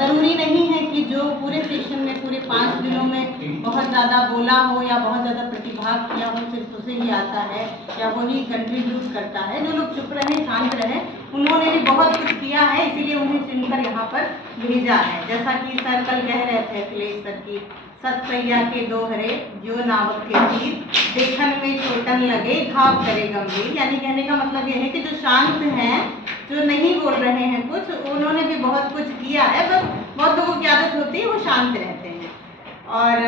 ज़रूरी नहीं है कि जो पूरे सेशन में पूरे 5 दिनों में बहुत ज़्यादा बोला हो या बहुत ज़्यादा प्रतिभाग किया हो सिर्फ उसे ही आता है या वही कंट्रीब्यूट करता है। जो लोग चुप रहे, शांत रहे, उन्होंने भी बहुत कुछ किया है, इसीलिए उन्हें चुनकर यहाँ पर भेजा है। जैसा कि सर कल कह रहे थे, अखिलेश सर की सत सैया के दोहरे जो नावक के तीर देखन में चोटन लगे घाव करे गंभीर। यानी कहने का मतलब ये है कि जो शांत हैं, जो नहीं बोल रहे हैं कुछ, उन्होंने भी बहुत कुछ किया है। बस बहुत लोगों की आदत होती है वो शांत रहते हैं। और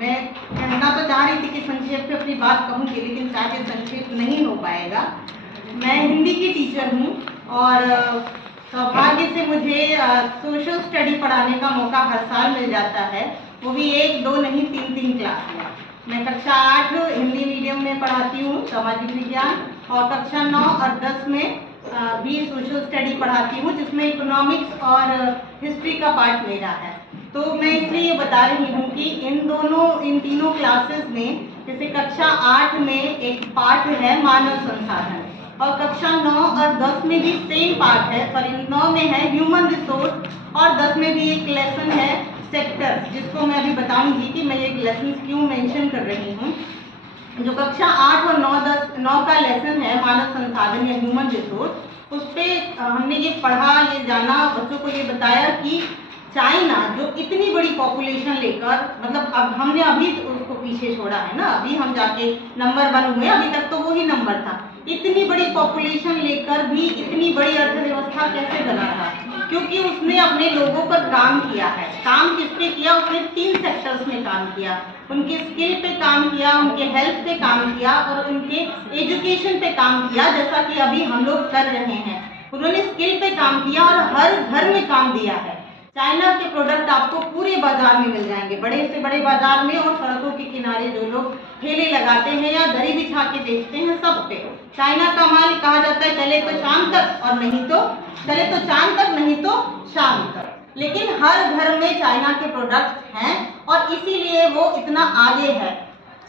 मैं कहना तो चाह रही थी कि संक्षेप में अपनी बात कहूँगी, लेकिन शायद संक्षेप नहीं हो पाएगा। मैं हिंदी की टीचर हूँ और सौभाग्य से मुझे सोशल स्टडी पढ़ाने का मौका हर साल मिल जाता है, वो भी 1, 2 नहीं 3 क्लास में। मैं कक्षा 8 हिंदी मीडियम में पढ़ाती हूँ सामाजिक विज्ञान, और कक्षा 9 और 10 में भी सोशल स्टडी पढ़ाती हूँ, जिसमें इकोनॉमिक्स और हिस्ट्री का पार्ट मेरा है। तो मैं इसलिए ये बता रही हूँ कि इन तीनों क्लासेस में, जैसे कक्षा 8 में एक पार्ट है मानव संसाधन, और कक्षा 9 और 10 में भी सेम पार्ट है। सॉरी, 9 में है ह्यूमन रिसोर्स और 10 में भी एक लेसन है सेक्टर, जिसको मैं अभी बताऊंगी कि मैं ये लेसन क्यों मेंशन कर रही हूँ। जो कक्षा 8 और 9 का लेसन है मानव संसाधन या ह्यूमन रिसोर्स, उस पर हमने ये पढ़ा, ये जाना, बच्चों को ये बताया कि चाइना जो इतनी बड़ी पॉपुलेशन लेकर, मतलब अब हमने अभी उसको पीछे छोड़ा है ना, अभी हम जाके नंबर 1 हुए, अभी तक तो वो ही नंबर था। इतनी बड़ी पॉपुलेशन लेकर भी इतनी बड़ी अर्थव्यवस्था कैसे बना था? क्योंकि उसने अपने लोगों पर काम किया है। काम किस पे किया? उसने 3 सेक्टर्स में काम किया। उनके स्किल पे काम किया, उनके हेल्थ पे काम किया और उनके एजुकेशन पे काम किया, जैसा कि अभी हम लोग कर रहे हैं। उन्होंने स्किल पे काम किया और हर घर में काम दिया है। चाइना के प्रोडक्ट आपको पूरे बाजार में मिल जाएंगे, बड़े से बड़े बाजार में, और सड़कों के किनारे जो लोग ठेले लगाते हैं या दरी बिछा के बेचते हैं, सब पे चाइना का माल कहा जाता है चले तो शाम तक, और नहीं तो चले तो चांद तक, नहीं तो शाम तक। लेकिन हर घर में चाइना के प्रोडक्ट्स हैं और इसीलिए वो इतना आगे है।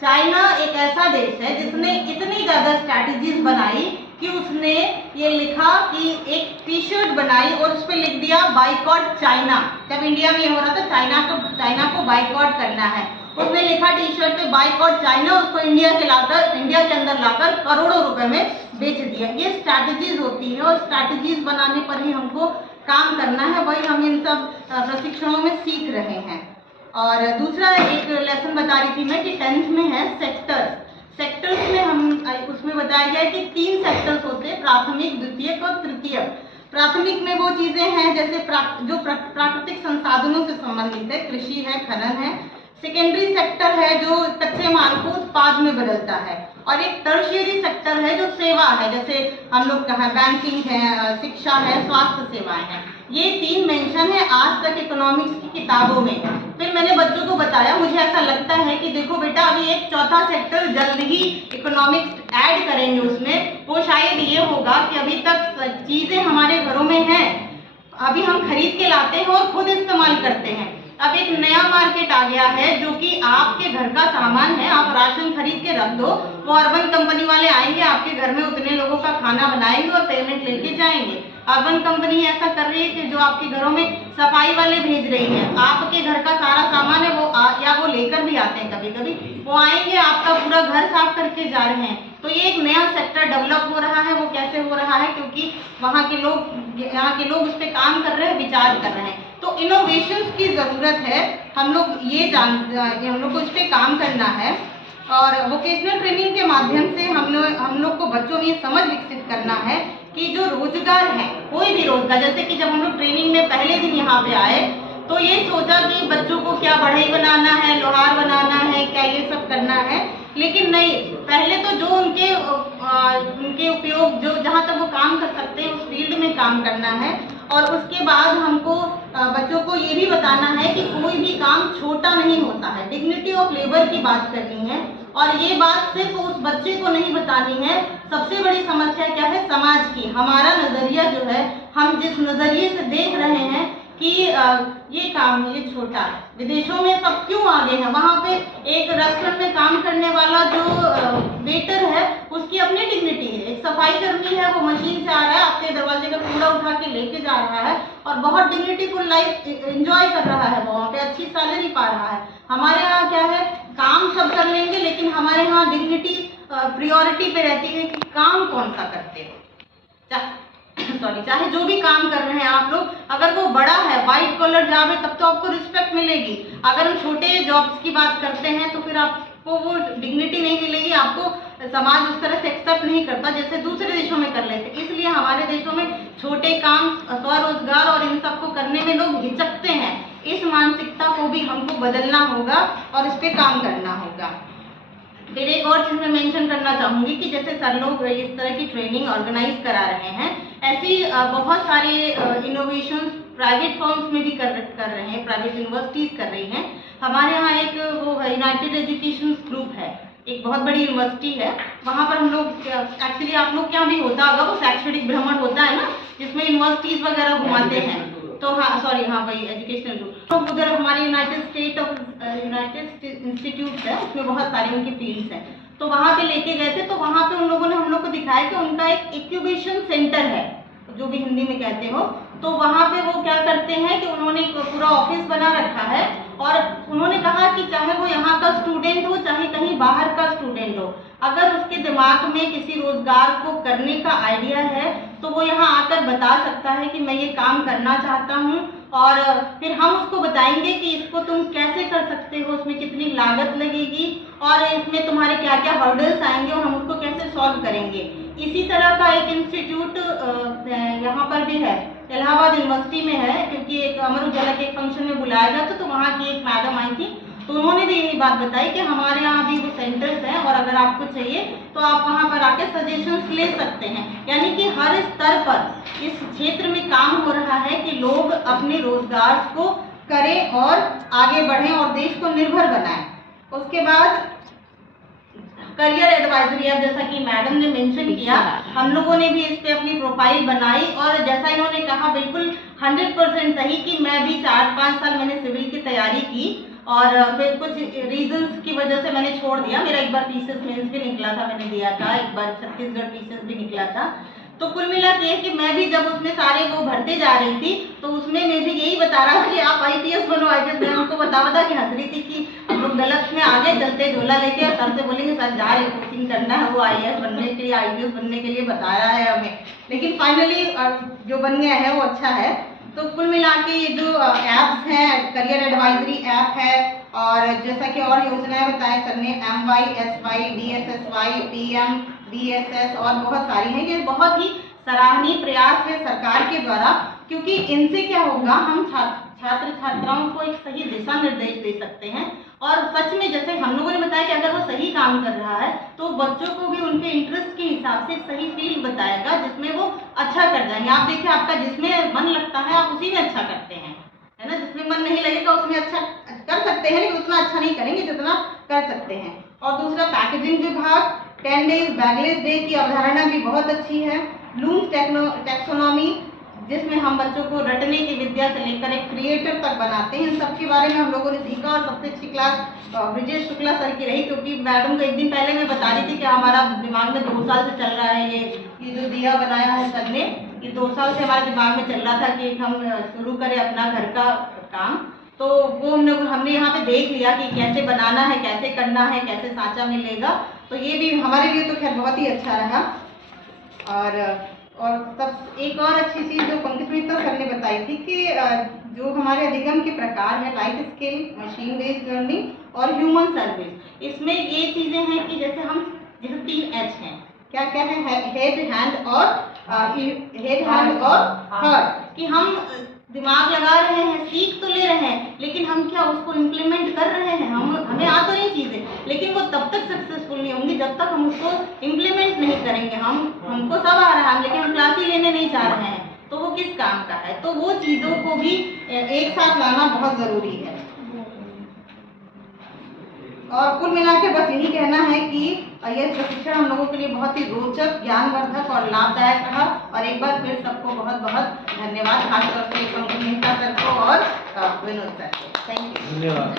चाइना एक ऐसा देश है जिसने इतनी ज़्यादा स्ट्रैटेजीज बनाई कि उसने ये लिखा कि एक टी-शर्ट बनाई और उस पर लिख दिया बाइकॉट चाइना। जब इंडिया में ये हो रहा था चाइना को बाइकॉट करना है, उसने लिखा टी-शर्ट पे बाइकॉट चाइना, उसको इंडिया के अंदर लाकर करोड़ों रुपए में बेच दिया। ये स्ट्रैटेजीज होती है और स्ट्रैटेजीज बनाने पर ही हमको काम करना है, वही हम इन सब प्रशिक्षणों में सीख रहे हैं। और दूसरा एक लेसन बता रही थी मैं कि 10th में है सेक्टर्स में हम उसमें बताया गया कि 3 सेक्टर्स होते हैं, प्राथमिक, द्वितीयक और तृतीयक। प्राथमिक में वो चीजें हैं जैसे जो प्राकृतिक संसाधनों से संबंधित है, कृषि है, खनन है। सेकेंडरी सेक्टर है जो कच्चे माल को उत्पाद में बदलता है, और एक टर्शियरी सेक्टर है जो सेवा है, जैसे हम लोग कहा बैंकिंग है, शिक्षा है, स्वास्थ्य सेवाएं हैं। ये 3 मेंशन है आज तक इकोनॉमिक्स की किताबों में। फिर मैंने बच्चों को बताया, मुझे ऐसा लगता है कि देखो बेटा, अभी एक चौथा सेक्टर जल्द ही इकोनॉमिक्स ऐड करेंगे उसमें। वो शायद ये होगा कि अभी तक चीजें हमारे घरों में हैं, अभी हम खरीद के लाते हैं और खुद इस्तेमाल करते हैं। अब एक नया मार्केट आ गया है जो कि आपके घर का सामान है, आप राशन खरीद के रख दो, वो अर्बन कंपनी वाले आएंगे आपके घर में, उतने लोगों का खाना बनाएंगे और पेमेंट लेके जाएंगे। अर्बन कंपनी ऐसा कर रही है कि जो आपके घरों में सफाई वाले भेज रही है, आपके घर का सारा सामान है वो लेकर भी आते हैं, कभी कभी वो आएंगे, आपका पूरा घर साफ करके जा रहे हैं। तो ये एक नया सेक्टर डेवलप हो रहा है। वो कैसे हो रहा है? क्योंकि यहाँ के लोग उस पर काम कर रहे हैं, विचार कर रहे हैं। तो इनोवेशंस की जरूरत है, हम लोग हम लोग को इस पर काम करना है। और वोकेशनल ट्रेनिंग के माध्यम से हम लोग को बच्चों में समझ विकसित करना है कि जो रोजगार है, कोई भी रोजगार, जैसे कि जब हम लोग ट्रेनिंग में पहले दिन यहाँ पे आए तो ये सोचा कि बच्चों को क्या बढ़ई बनाना है, लोहार बनाना है, क्या ये सब करना है, लेकिन नहीं, पहले तो जो उनके उपयोग, जो जहाँ तक वो काम कर सकते हैं उस फील्ड में काम करना है। और उसके बाद हमको बच्चों को ये भी बताना है कि कोई भी काम छोटा नहीं होता है, डिग्निटी ऑफ लेबर की बात करनी है। और ये बात सिर्फ उस बच्चे को नहीं बतानी है, सबसे बड़ी समस्या क्या है समाज की, हमारा नजरिया जो है, हम जिस नजरिए से देख रहे हैं कि ये काम ये छोटा है। विदेशों में सब क्यों आगे हैं? वहाँ पे एक रेस्टोरेंट में काम करने वाला जो वेटर है उसकी अपनी डिग्निटी है, एक सफाई कर्मी है वो मशीन से आ रहा है, आपके दरवाजे का कूड़ा उठा के लेके जा रहा है और बहुत डिग्निटीफुल लाइफ एंजॉय कर रहा है, वहाँ पे अच्छी सैलरी पा रहा है। हमारे यहाँ क्या है, काम सब कर लेंगे लेकिन हमारे यहाँ डिग्निटी प्रायोरिटी पे रहती है कि काम कौन सा करते हो। चाहे जो भी काम कर रहे हैं आप लोग, अगर वो बड़ा है, वाइट कॉलर जॉब है, तब तो आपको रिस्पेक्ट मिलेगी। अगर हम छोटे जॉब्स की बात करते हैं तो फिर आपको वो डिग्निटी नहीं मिलेगी, आपको समाज उस तरह से एक्सेप्ट नहीं करता जैसे दूसरे देशों में कर लेते। इसलिए हमारे देशों में छोटे काम, स्वरोजगार और इन सबको करने में लोग हिचकते हैं। इस मानसिकता को भी हमको बदलना होगा और इस पर काम करना होगा। फिर एक और चीज़ मैं मेंशन करना चाहूँगी कि जैसे सर लोग इस तरह की ट्रेनिंग ऑर्गेनाइज करा रहे हैं, ऐसी बहुत सारे इनोवेशंस प्राइवेट फर्म्स में भी कर रहे हैं, प्राइवेट यूनिवर्सिटीज़ कर रही हैं। हमारे यहाँ एक वो यूनाइटेड एजुकेशन ग्रुप है, एक बहुत बड़ी यूनिवर्सिटी है, वहाँ पर हम लोग एक्चुअली आप लोग क्या भी होता होगा, वो शैक्षणिक भ्रमण होता है ना, जिसमें यूनिवर्सिटीज़ वगैरह घुमाते हैं। तो हाँ सॉरी, हाँ वही एजुकेशनल ग्रुप। तो उधर हमारे यूनाइटेड इंस्टीट्यूट है, उसमें बहुत सारी उनकी फील्ड्स हैं, तो वहाँ पे लेके गए थे। तो वहाँ पे उन लोगों ने हम लोग को दिखाया कि उनका एक इंक्यूबेशन सेंटर है, जो भी हिंदी में कहते हो। तो वहाँ पे वो क्या करते हैं कि उन्होंने पूरा ऑफिस बना रखा है और उन्होंने कहा कि चाहे वो यहाँ का स्टूडेंट हो चाहे कहीं बाहर का स्टूडेंट हो, अगर उसके दिमाग में किसी रोजगार को करने का आइडिया है तो वो यहाँ आकर बता सकता है कि मैं ये काम करना चाहता हूँ, और फिर हम उसको बताएंगे कि इसको तुम कैसे कर सकते हो, उसमें कितनी लागत लगेगी और इसमें तुम्हारे क्या क्या हर्डल्स आएंगे और हम उसको कैसे सॉल्व करेंगे। इसी तरह का एक इंस्टीट्यूट यहाँ पर भी है, इलाहाबाद यूनिवर्सिटी में है, क्योंकि एक अमर उजाला के एक फंक्शन में बुलाया गया था, तो वहाँ की एक मैडम आई थी, तो उन्होंने भी यही बात बताई कि हमारे यहाँ भी वो सेंटर्स हैं और अगर आपको चाहिए तो आप वहाँ पर आके सजेशंस ले सकते हैं। यानी कि हर स्तर पर इस क्षेत्र में काम हो रहा है कि लोग अपने रोजगार को करें और आगे बढ़ें और देश को निर्भर बनाएं। उसके बाद करियर एडवाइजरी, अब जैसा कि मैडम ने मेंशन किया, हम लोगों ने भी इस पे अपनी प्रोफाइल बनाई और जैसा इन्होंने कहा बिल्कुल 100% सही कि मैं भी 4-5 साल मैंने सिविल की तैयारी की और फिर कुछ रीजंस की वजह से मैंने छोड़ दिया। मेरा एक बार पीसीएस मेंस भी निकला था, मैंने दिया था, एक बार छत्तीसगढ़ पीसीएस भी निकला था। तो कुल मिला के कि मैं भी जब उसमें सारे वो भरते जा रही थी तो उसमें मैं भी यही बता रहा था कि आप आईपीएस बनो, आईपीएस। मैं उनको बता के हंस रही थी कि हम लोग गलत में आगे चलते झोला लेके और सर से बोलेंगे सर जा रहे कोचिंग करना है, वो आईएएस बनने के लिए, आईपीएस बनने के लिए बताया है हमें, लेकिन फाइनली जो बन गया है वो अच्छा है। तो कुल मिला के ये जो ऐप्स हैं, करियर एडवाइजरी ऐप है और जैसा कि और योजनाएं बताएं सर ने, MYSY, DSSY, PM, DSS और बहुत सारी हैं। ये बहुत ही सराहनीय प्रयास है सरकार के द्वारा, क्योंकि इनसे क्या होगा, हम छात्र छात्राओं को एक सही दिशा निर्देश दे सकते हैं और सच में जैसे हम लोगों ने बताया कि अगर वो सही काम कर रहा है तो बच्चों को भी उनके इंटरेस्ट के हिसाब से एक सही फील्ड बताएगा जिसमें वो अच्छा कर जाएंगे। आप देखिए, आपका जिसमें मन लगता है आप उसी में अच्छा करते हैं, है ना। जिसमें मन नहीं लगेगा उसमें अच्छा कर सकते हैं लेकिन उतना अच्छा नहीं करेंगे जितना कर सकते हैं। और दूसरा, पैकेजिंग विभाग 10 डेज बैगलेस डे की अवधारणा भी बहुत अच्छी है। ब्लूम्स टैक्सोनॉमी, जिसमें हम बच्चों को रटने की विद्या से लेकर एक क्रिएटर तक बनाते हैं, इन सब के बारे में हम लोगों ने सीखा। और सबसे अच्छी क्लास ब्रिजेश शुक्ला सर की रही, क्योंकि मैडम को एक दिन पहले मैं बता रही थी कि हमारा दिमाग में 2 साल से चल रहा है ये जो दिया बनाया है सर ने, ये 2 साल से हमारे दिमाग में चल रहा था कि हम शुरू करें अपना घर का काम। तो वो हमने यहाँ पे देख लिया कि कैसे बनाना है, कैसे करना है, कैसे सांचा मिलेगा। तो ये भी हमारे लिए तो खैर बहुत ही अच्छा रहा। और तब एक और अच्छी चीज़ जो पंकज मित्रा सर ने बताई थी कि जो हमारे अधिगम के प्रकार हैं, life skill, machine based learning और ह्यूमन सर्विस, इसमें ये चीज़ें हैं कि जैसे 3 H हैं, क्या क्या है, हेड, हैंड और हार्ट, कि हम दिमाग लगा रहे हैं, सीख तो ले रहे हैं, लेकिन हम क्या उसको इम्प्लीमेंट कर रहे हैं। हमें आ तो नहीं चीज़ें, लेकिन वो तब तक सक्सेसफुल नहीं होंगी जब तक हम उसको इम्प्लीमेंट नहीं करेंगे। हमको सब आ रहा है लेकिन हम क्लास ही लेने नहीं चाह रहे हैं, तो वो किस काम का है। तो वो चीज़ों को भी एक साथ लाना बहुत ज़रूरी है। और कुल मिला के बस यही कहना है कि यह प्रशिक्षण हम लोगों के लिए बहुत ही रोचक, ज्ञानवर्धक और लाभदायक रहा। और एक बार फिर सबको बहुत बहुत धन्यवाद, खासतौर से पंकज मेहता सर को और विनोद सर को। Thank you. धन्यवाद।